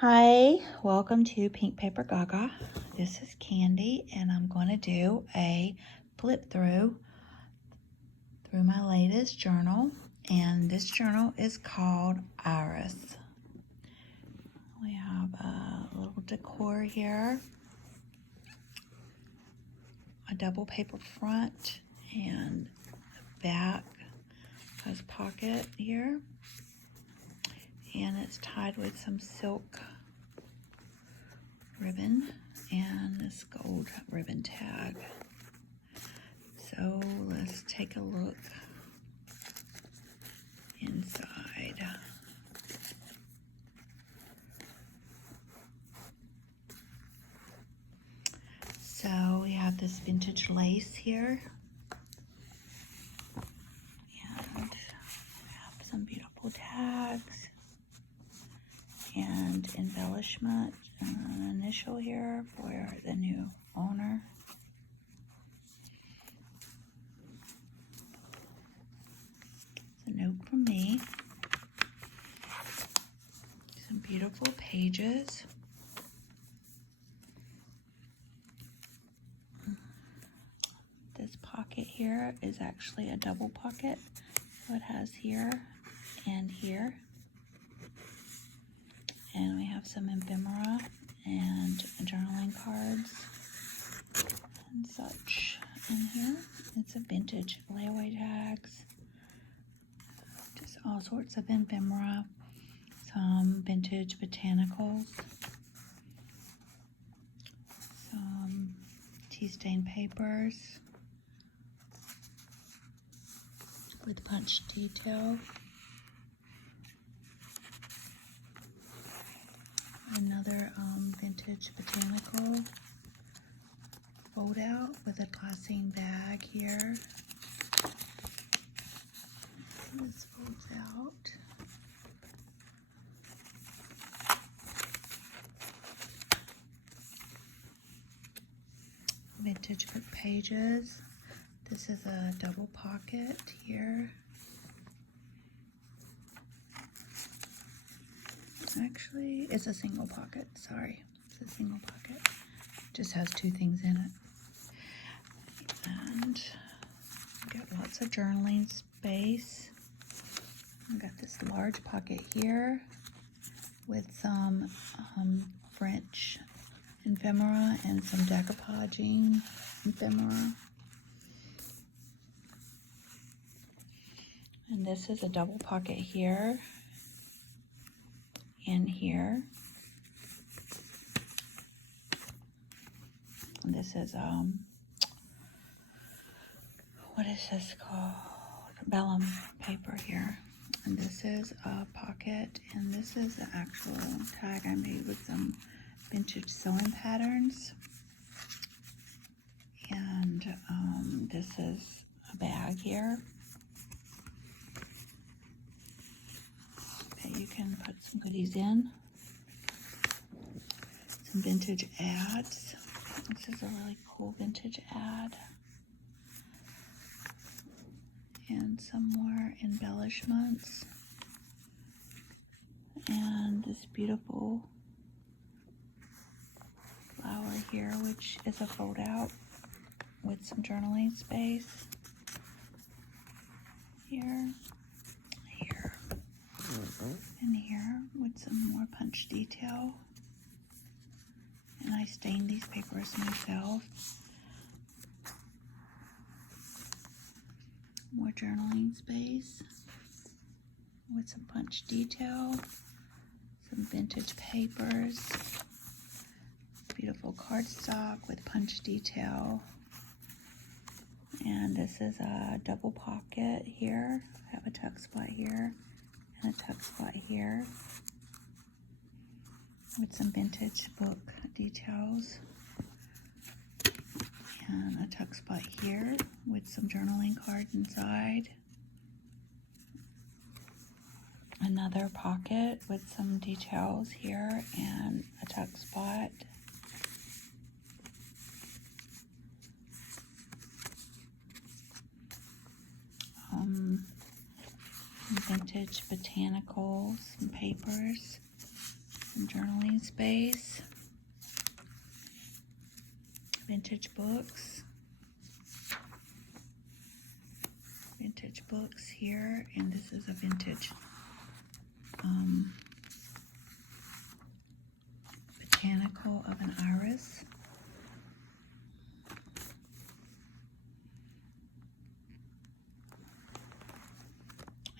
Hi, welcome to PinkPaperGaga. This is Candy, and I'm going to do a flip through my latest journal, and this journal is called Iris. We have a little decor here, a double paper front, and the back has a pocket here, and it's tied with some silk ribbon and this gold ribbon tag. So let's take a look inside. So we have this vintage lace here, and we have some beautiful tags and embellishment, an initial here for the new owner. It's a note from me. Some beautiful pages. This pocket here is actually a double pocket. So it has here and here. And we have some ephemera and journaling cards and such in here. It's a vintage layaway tags. Just all sorts of ephemera. Some vintage botanicals. Some tea stain papers with punch detail. Another vintage botanical fold out with a glassine bag here. This folds out. Vintage book pages. This is a double pocket here. Actually, it's a single pocket. Sorry, it's a single pocket. Just has two things in it. And got lots of journaling space. I've got this large pocket here with some French ephemera and some decoupaging ephemera. And this is a double pocket here and here. And this is what is this called? Vellum paper here. And this is a pocket, and this is the actual tag I made with some vintage sewing patterns. And this is a bag here that you can put some goodies in. Some vintage ads. This is a really cool vintage ad. And some more embellishments. And this beautiful flower here, which is a fold out with some journaling space. Here, here, and here with some more punch detail. And I stained these papers myself. More journaling space with some punch detail, some vintage papers, beautiful cardstock with punch detail. And this is a double pocket here. I have a tuck spot here and a tuck spot here with some vintage book details. And a tuck spot here with some journaling cards inside. Another pocket with some details here and a tuck spot. Vintage botanicals and papers. some journaling space, vintage books here, and this is a vintage botanical of an iris.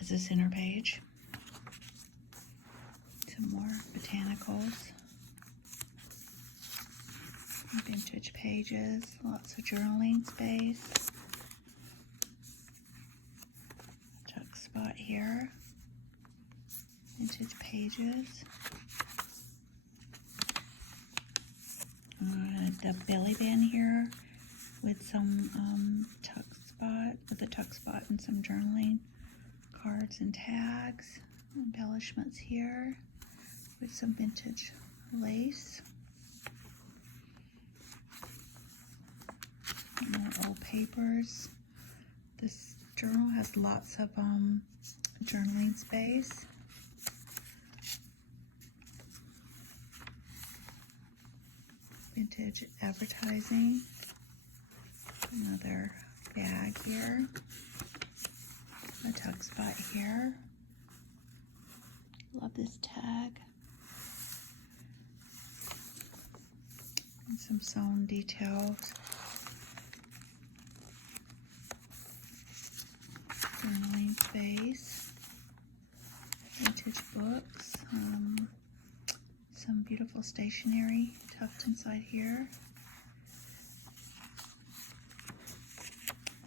As a center page. Some more botanicals. Vintage pages, lots of journaling space. Tuck spot here. Vintage pages. The belly band here with some tuck spot and some journaling cards and tags. Embellishments here with some vintage lace. More old papers. This journal has lots of journaling space. Vintage advertising. Another bag here. A tuck spot here. Love this tag. And some sewn details. Journaling space. Vintage books. Some beautiful stationery tucked inside here.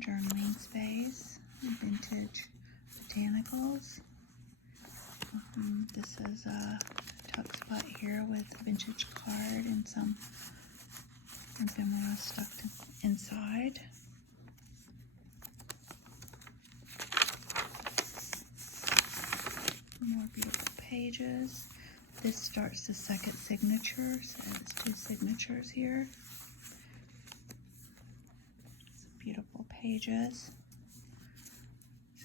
Journaling space. Vintage botanicals. This is a tuck spot here with a vintage card and some ephemera stuck inside. More beautiful pages. This starts the second signature, so it's 2 signatures here. Some beautiful pages.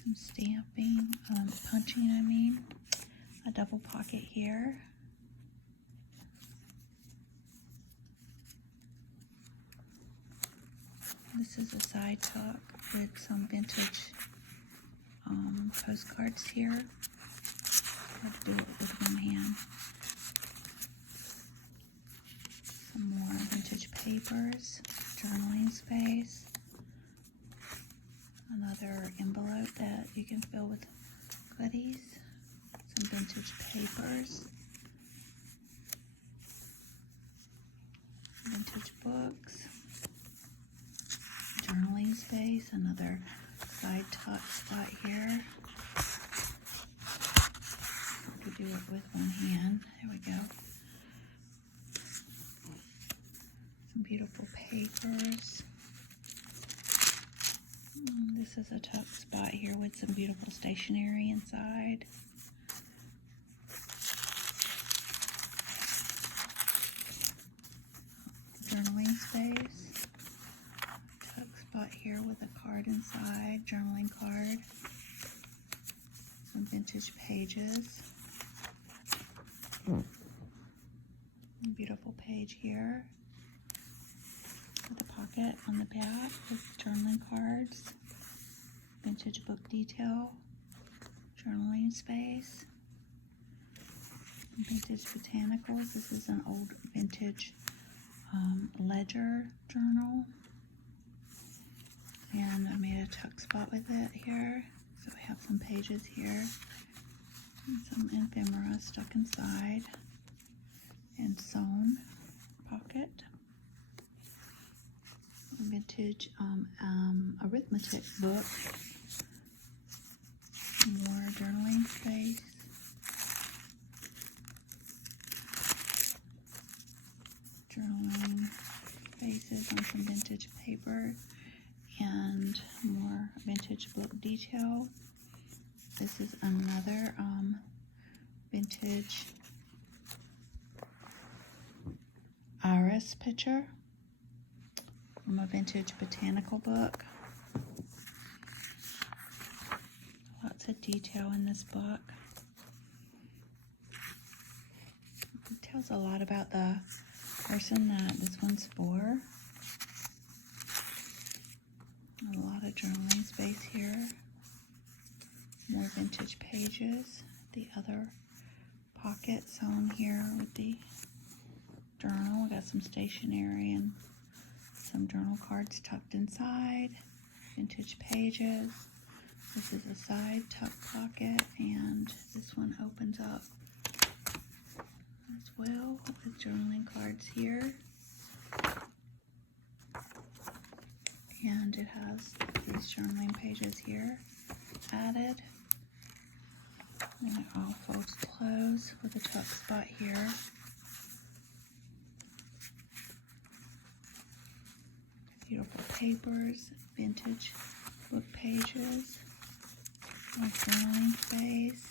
Some stamping, punching I mean. A double pocket here. This is a side tuck with some vintage postcards here. I have to do it with one hand. Some more vintage papers, journaling space. Another envelope that you can fill with goodies. Some vintage papers. Vintage books. Journaling space. Another side tuck spot here. You do it with one hand. There we go. Some beautiful papers. This is a tuck spot here with some beautiful stationery inside. Journaling space. Tuck spot here with a card inside. Journaling card. Some vintage pages. Beautiful page here with a pocket on the back with journaling cards, vintage book detail, journaling space, vintage botanicals. This is an old vintage ledger journal, and I made a tuck spot with it here, so we have some pages here and some ephemera stuck inside. And sewn pocket. Vintage arithmetic book. More journaling space. Journaling spaces on some vintage paper and more vintage book detail. This is another vintage iris picture from a vintage botanical book. Lots of detail in this book. tells a lot about the person that this one's for. A lot of journaling space here. More vintage pages. The other pockets on here with the journal. We got some stationery and some journal cards tucked inside. Vintage pages. This is a side tuck pocket, and this one opens up as well with journaling cards here. And it has these journaling pages here added. And it all folds close with a tuck spot here. Beautiful papers, vintage book pages, more journaling space,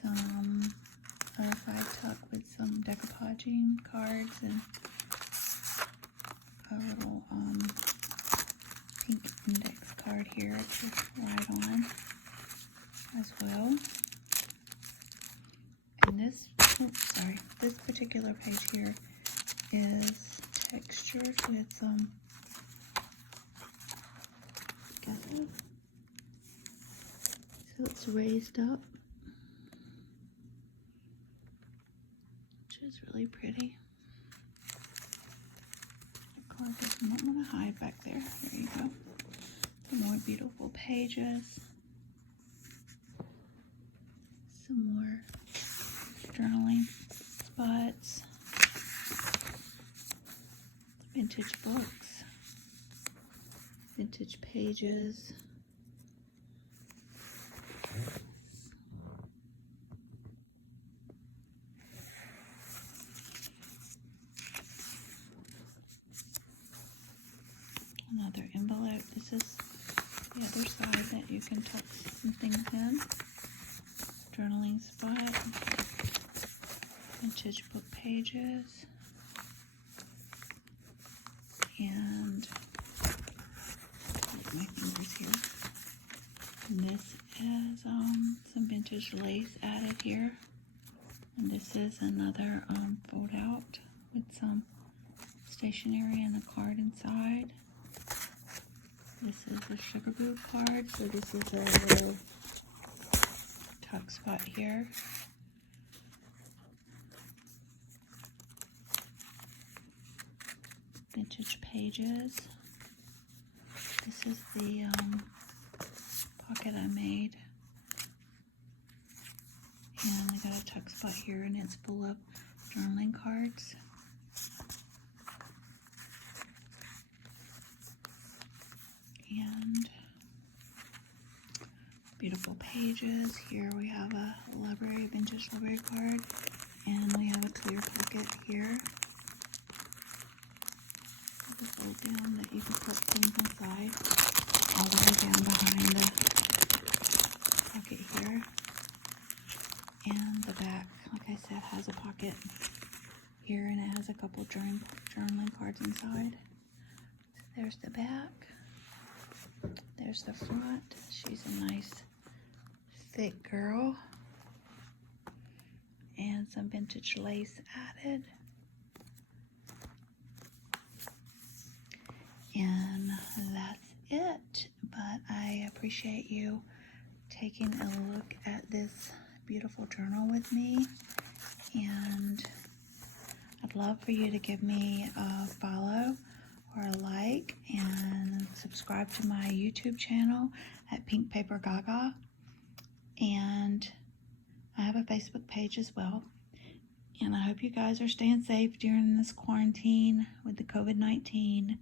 some other side tuck with some decoupaging cards and a little pink index card here to write on as well. And this, this particular page here is textured with some so it's raised up, which is really pretty. I'm not going to hide back there. There you go. Some more beautiful pages. Some more journaling spots. Vintage books. Vintage pages. Another envelope. This is the other side that you can tuck some things in. Journaling spot. Vintage book pages. And my fingers here. And this is some vintage lace added here. And this is another fold out with some stationery and a card inside. This is a Sugar Boo card, so this is a little tuck spot here. Vintage pages. This is the pocket I made. And I got a tuck spot here, and it's full of journaling cards. And beautiful pages. Here we have a library, vintage library card, and we have a clear pocket here. With a fold down that you can put things inside, all the way down behind the pocket here. And the back, like I said, has a pocket here, and it has a couple journaling cards inside. There's the back. There's the front. She's a nice, thick girl. And some vintage lace added. And that's it. But I appreciate you taking a look at this beautiful journal with me. And I'd love for you to give me a follow or a like and subscribe to my YouTube channel at PinkPaperGaga. And I have a Facebook page as well. And I hope you guys are staying safe during this quarantine with the COVID-19.